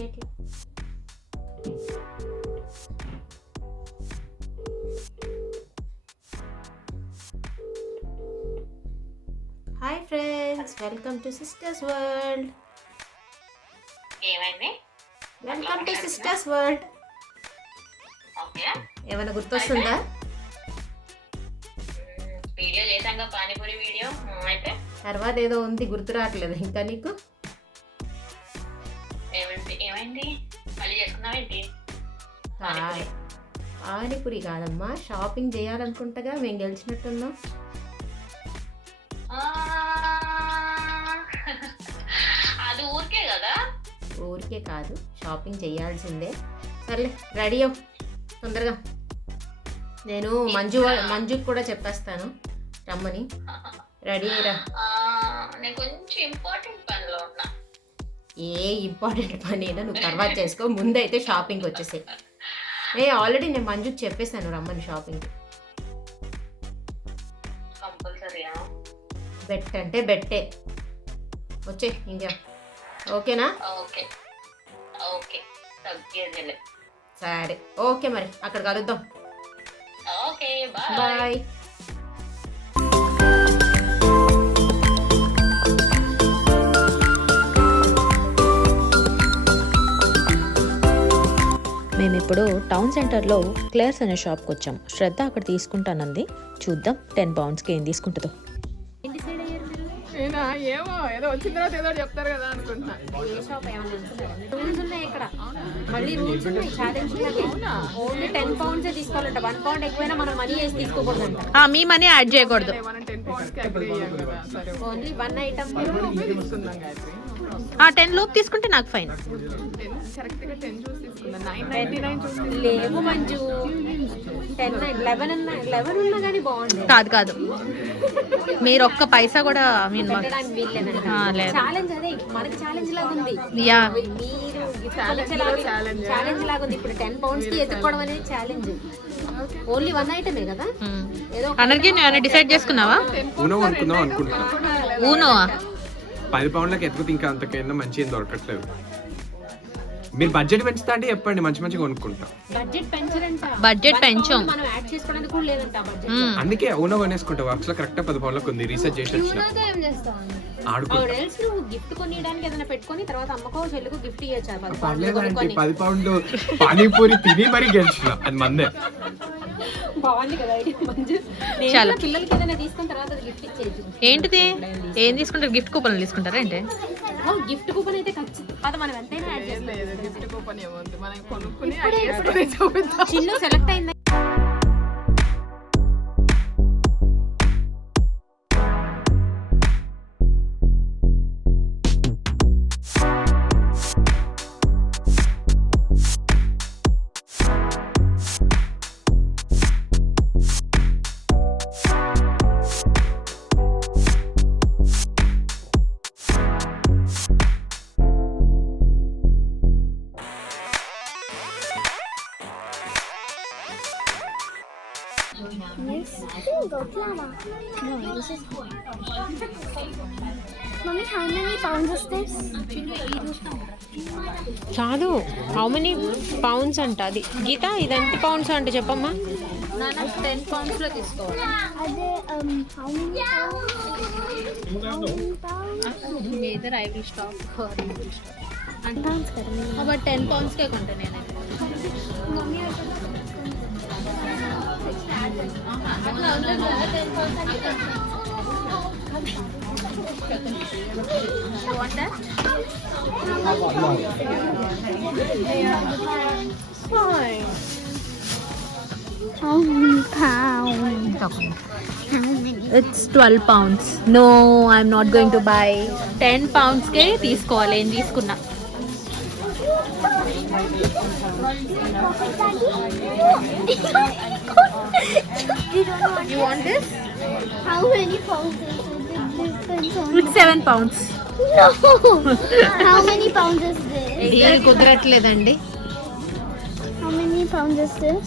చేయట్లేదు. Hi friends, welcome to sisters world. ఏమైంది? Welcome to sisters world. Okay, ఏమైనా గుర్తొస్తుందా? వీడియో చేశాక పానీపూరి వీడియో అయితే తర్వాత ఏదో ఉంది, గుర్తు రావట్లేదు ఇంకా నీకు. ఏమైంది మళ్ళీ చేసుకున్నావేంటి? పానీపూరి కాదమ్మా, షాపింగ్ చేయాలనుకుంటగా మేము గెలిచినట్టున్నాం. అది ఊరికే కదా. ఊరికే కాదు, షాపింగ్ చేయాల్సిందే. సర్లే, రెడీ అవ్వు తొందరగా. నేను మంజుకి కూడా చెప్పేస్తాను రమ్మని. రెడీ అయ్యరా. నేను కొంచెం ఇంపార్టెంట్ పనిలో ఉన్నా. ఏ ఇంపార్టెంట్ పని అయినా నువ్వు తర్వాత చేసుకో, ముందైతే షాపింగ్కి వచ్చేసాయి. ఆల్రెడీ నేను మంజుకి చెప్పేశాను రమ్మని షాపింగ్కి. కంపల్సరీయా? బెట్ అంటే బెట్టే. వచ్చే ఇంకా. ఓకేనా? ఓకే ఓకే, తగ్గేదిలే. సరే ఓకే, మరి అక్కడ కలుద్దాం. Okay, bye bye. మేము ఇప్పుడు టౌన్ సెంటర్లో క్లేర్స్ అనే షాప్కి వచ్చాం. శ్రద్ధ అక్కడ తీసుకుంటానంది. చూద్దాం 10 పౌండ్స్కి ఏం తీసుకుంటుందో. ఏమో ఏదో వచ్చిన తర్వాత ఏదో చెప్తారు కదా అనుకుంటున్నా. రూల్స్ ఉన్నాయి ఇక్కడ, మళ్ళీ రూల్స్ ఉన్నాయి. ఛాలెంజ్ ఓన్లీ 10 పౌండ్స్ తీసుకోవాలంట. 1 పౌండ్ ఎక్కువైనా మనం మనీ వేసి తీసుకోకూడదంట. మీ మనీ యాడ్ చేయకూడదు. మనం 10 pounds కి అగ్రీ అయ్యాం కదా. సరే, ఓన్లీ 1 ఐటమ్ తీసుకుందాం గాయత్రి. 10 లోపు తీసుకుంటే నాకు ఫైన్. 10 కరెక్ట్ గా 10 చూసి తీసుకుందాం. 9.99 చూసి లేవు మంజు. 10 11 ఉన్నా కానీ బాగుంది. కాదు మీరు ఒక్క పైసా కూడా ఛాలెంజ్ అదే మనకి ఛాలెంజ్ లాగా ఉంది. యా, మీరు ఛాలెంజ్ లాగా ఉంది. ఇప్పుడు 10 పౌండ్స్ కి ఎత్తుకోవడం అనేది ఛాలెంజ్. ఓన్లీ 1 ఐటమే కదా. ఏదో అందరికి నువ్వు డిసైడ్ చేసుకున్నావా? ఊనో అనుకుందాం అనుకుంటున్నా. ఊనో 10 పౌండ్లకి ఎత్తుకుతే ఇంకా అంతకైనా మంచి ఏం దొరకట్లేదు. మీరు బడ్జెట్ పెంచుతా అంటే చెప్పండి, మంచి మంచిగా కొనుక్కుంటా. బడ్జెట్ పెంచాం. మనం యాడ్ చేసుకోవడానికి కూడా లేదంట బడ్జెట్. అందుకే ఊనో కొనేసుకుంటా. వర్క్స్ లో కరెక్ట్ 10 పౌండ్లకు ఉంది. రీసెర్చ్ చేసి వచ్చిన ఆడుకుంటా. నువ్వు గిఫ్ట్ కొనియడానికి ఏదైనా పెట్టుకొని తర్వాత అమ్మకో చెల్లుకు గిఫ్ట్ ఇవ్వచ్చు. 10 పౌండ్లు పానీపూరి తిని మరీ గెలిచిన. అది మందే. బాగుంది కదా మంజు. చాలా. పిల్లలకి ఏదైనా తీసుకున్న తర్వాత గిఫ్ట్ ఇచ్చేది. ఏంటిది? ఏం తీసుకుంటారు? గిఫ్ట్ కూపన్లు తీసుకుంటారా ఏంటి? గిఫ్ట్ కూపన్ అయితే ఖచ్చితంగా అది మనం ఎంతైనా యాడ్ చేస్తాం. లేదు, గిఫ్ట్ కూపన్ ఏమవుతుంది, మనం కొనుక్కుని అడిగేసుకుని చూపిద్దాం. చిన్ను సెలెక్ట్ అయింది. Yes. Go Plama. No, this is. Mommy, how many pounds is this? కాదు, హౌ మెనీ పౌండ్స్ అంట అది. గీత, ఇది ఎంత పౌండ్స్ అంటే చెప్పమ్మా. 10 పౌండ్స్ లో తీసుకోవాలి. Ade, how many pounds? Either I will stop or you will stop. Pounds kadami. About 10 pounds ke konta nene. Mommy, You want that? fine. How many pounds? How many? It's 12 pounds. No, I'm not going to buy. 10 poundsకే తీసుకోవాలి. ఏం తీసుకున్నా. You want this? How many pounds is it? It's 7 pounds. No. How many pounds is this? ఇది కుదరట్లేదండి. How many pounds is this?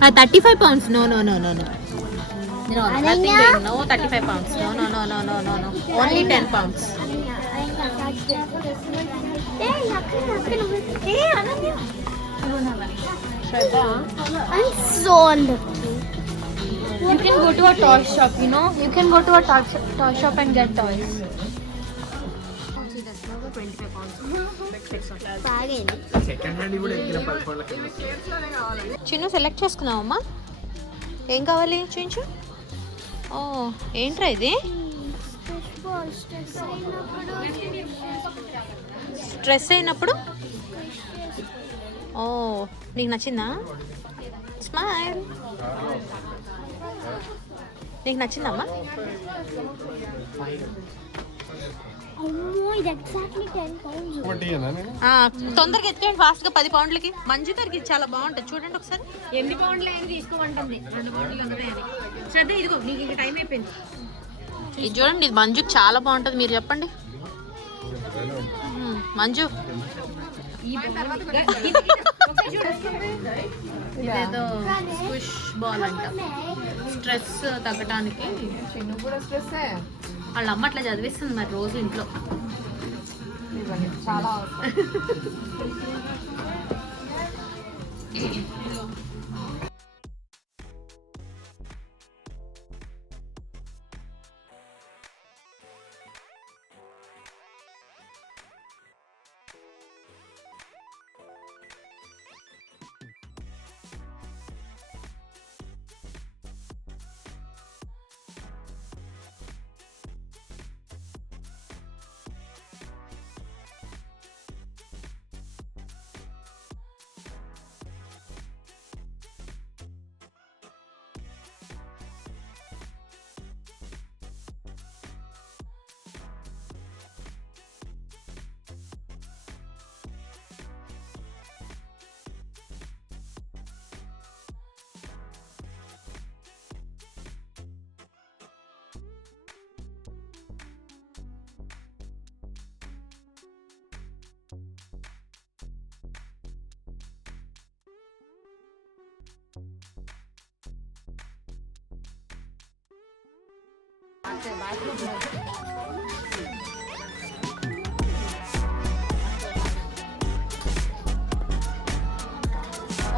35 pounds. No. No, Ananya? nothing doing. No, 35 pounds. No. Only 10 pounds. Ananya, catch this. Hey, hey, Ananya. Shraddha, I'm so unlucky. you can go to a toy shop, you know? You can go to a toy shop and get toys. బాగైంది. Second hand కూడా ఎక్కిన 10 పౌండ్లకి Chinnu select చేసుకున్నావమ్మా? ఏం కావాలి చూపించు. ఓ ఏంట్రా ఇది? Stress అయినప్పుడు ఓ నీకు నచ్చిందా? స్మైల్. నీకు నచ్చిందమ్మా? అమ్మో, ఇది ఎగ్జాక్ట్లీ 10 pounds. తొందరగా ఎత్తుకోండి ఫాస్ట్గా. 10 పౌండ్లకి మంజు గారికి చాలా బాగుంటుంది చూడండి ఒకసారి. ఎన్ని పౌండ్లు అయినా తీసుకోమంటుంది. 2 పౌండ్లు అందుతాయని. శ్రద్ధ ఇదిగో నీకు ఇంకా టైం అయిపోయింది. ఇది చూడండి, ఇది మంజుకి చాలా బాగుంటుంది. మీరు చెప్పండి మంజు. ఇదేదో స్క్విష్ బాల్ అంట, స్ట్రెస్ తగ్గడానికి. చిన్ను కూడా స్ట్రెస్ వాళ్ళ అమ్మ అట్లా చదివిస్తుంది మరి రోజు ఇంట్లో. చాలా అవసరం.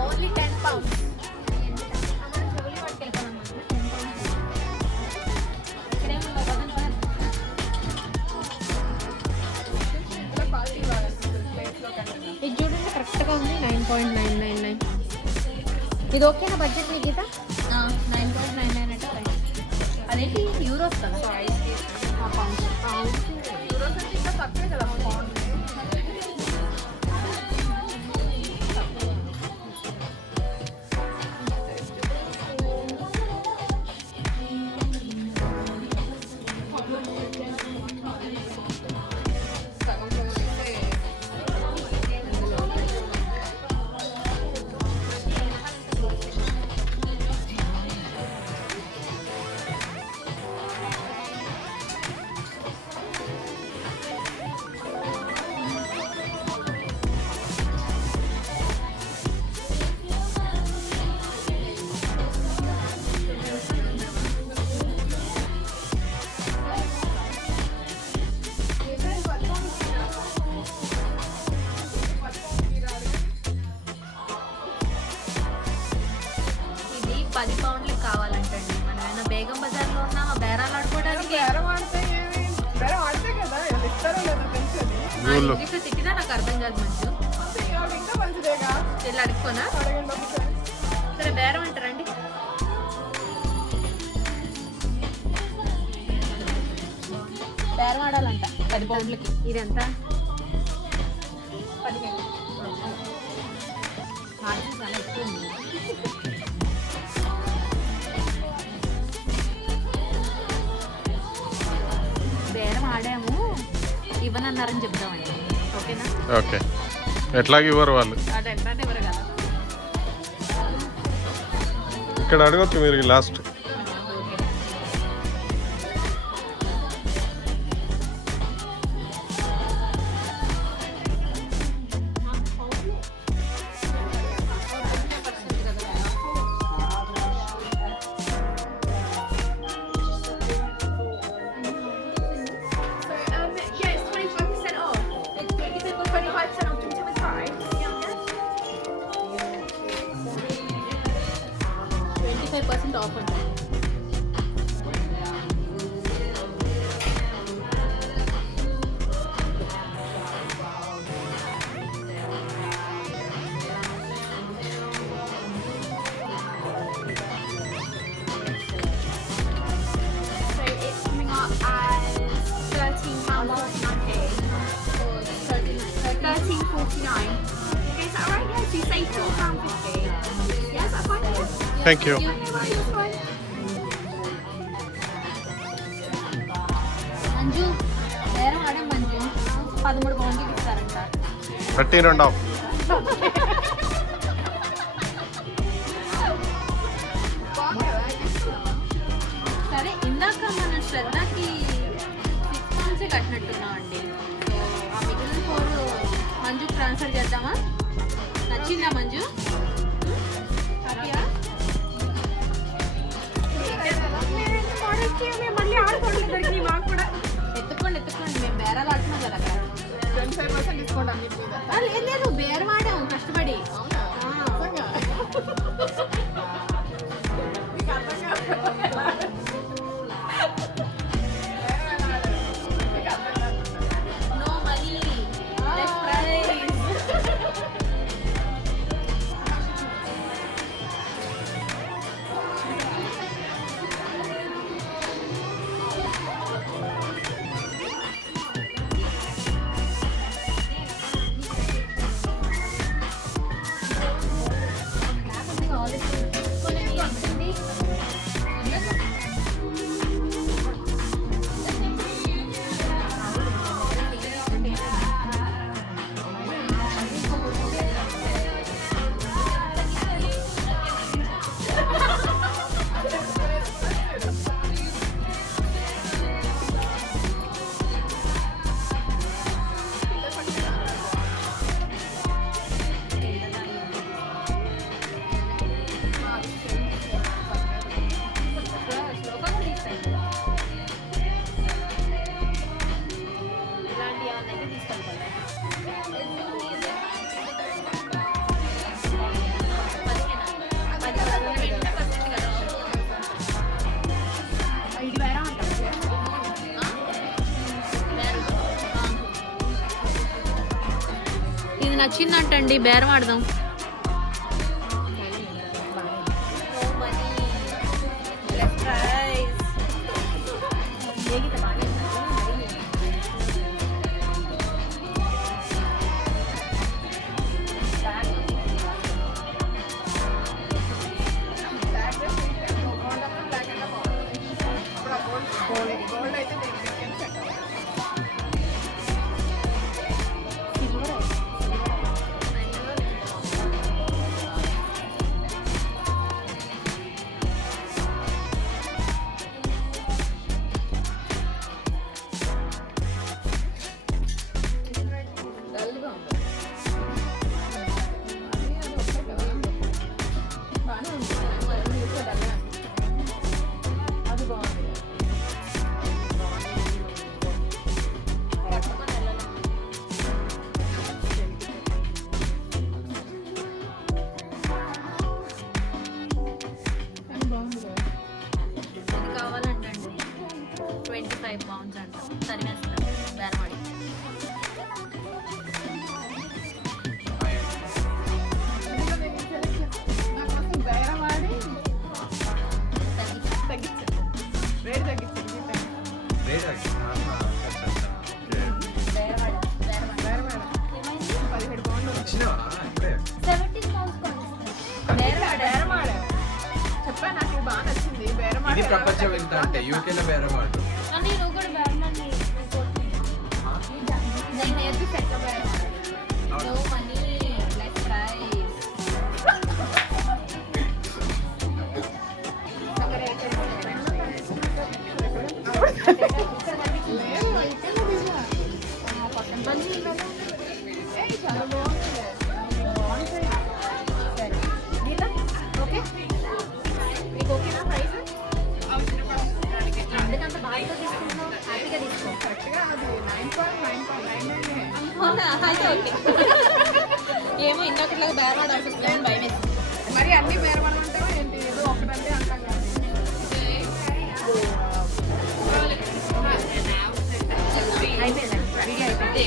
Only 10 pounds. ఇది చూడండి కరెక్ట్గా ఉంది. 9.999. ఇది ఓకేనా బడ్జెట్ మీ గీత? 9.99 అంటే అదేంటి యూరోస్ కదా? పౌండ్స్. యూరోస్ అంటే ఇంకా తక్కువే కదా పౌండ్. ఇది 10 పౌండ్లకి కావాలంటండి. మనం ఏమైనా బేగం బజార్లో ఉన్నా బేరాలు ఆడుకోవడానికి. బేరం ఆడితే ఏమి? బేరం ఆడితే కదా ఎవరు ఇస్తారో లేదో తెలిసేది. ఇంగ్లీష్లో తిట్టినా నాకు అర్థం కాదు మంచు. అంతే, ఆవిడ ఇంకా మంచిదేగా. వెళ్ళి అడుక్కోనా? అడగండి ఒకసారి. సరే బేరం అంటారండి. బేరం ఆడాలంట 10 పౌండ్లకి. ఇదెంత? 15. మార్జిన్ చాలా ఎక్కువ ఉంది. బేరం ఆడాము, ఇవ్వనన్నారని చెప్దామండి. ఓకేనా? ఓకే, ఎట్లాగ ఇవ్వరు వాళ్ళు. అటు ఎంత ఇవ్వరు కదా. ఇక్కడ అడగచ్చు మీరు last. Yeah, it's 25% off. It's 25% discount of ఉంటుంది. So it's coming up as £13.49. 13.49. Okay, is that right? Yeah, so you say £4.50. Yeah, is that fine? Yeah. Thank you. Manju బేరం ఆడే మంజు 13 పౌండ్లకి ఇస్తారంట. 13.5. సరే ఇందాక మన శ్రద్ధకి 6 pounds కట్టినట్టున్నాం అండి. సో ఆ మిగిలిన 4 మంజు ట్రాన్స్ఫర్ చేద్దామా? నచ్చిందా మంజు? హ్యాపీయా? మళ్ళీ ఆడుకోండి మాకు కూడా. ఎత్తుకోండి మేము బేరాలు ఆడుతున్నాం కదా అక్కడ. 25% డిస్కౌంట్ అన్నిటి మీద. లేదు బేరం ఆడాము కష్టపడి. అవునా? నిజంగా? మీకు అర్థం కాదు. No money. Less price. ఇది నచ్చిందంటండి బేరం ఆడదాం. గోల్డ్ అయితే నేను సెట్ అవ్వాలి. డల్గా ఉంది. బాగానే ఉంది. అది బాగుంది. ఇది కావాలంటండి 25 pounds అంట. సరిగేస్తారు బేరం ఆడి. నాకోసం బేరం ఆడి తగ్గించాను. రేట్ తగ్గించాను. బేరం ఆడ 17 పౌండ్లు ఉంది. బేరం ఆడా. చెప్పాను నాకు ఇది బాగా నచ్చింది. బేరం ఇది ఆడి ప్రపంచం ఎంత అంటే యూకేలో బేరం ఆడు. నువ్వు కూడా బేరం ఆడి నేను నేర్పిస్తా ఎట్లా బేరం ఆడాలి. No money, less price. లేదు ఇక్కడ తీసా. చాలా బాగుంది. బాగుంటాయి. ఓకే మీకు ఓకేనా ప్రైస్? ఎందుకంత బాగా తీసుకుంటున్నావు హ్యాపీగా తీసుకో. కరెక్ట్గా అది 9.999. అవునా? అయితే ఓకే. ఏమో ఇంకొకటిలాగా బేరం ఆడాల్సి వస్తుందని భయం వేస్తుంది. మరి అన్ని బేరం అని ఉంటావా ఏంటి? ఏదో ఒకటంటే అంటాం కానీ వీడియో అయిపోయింది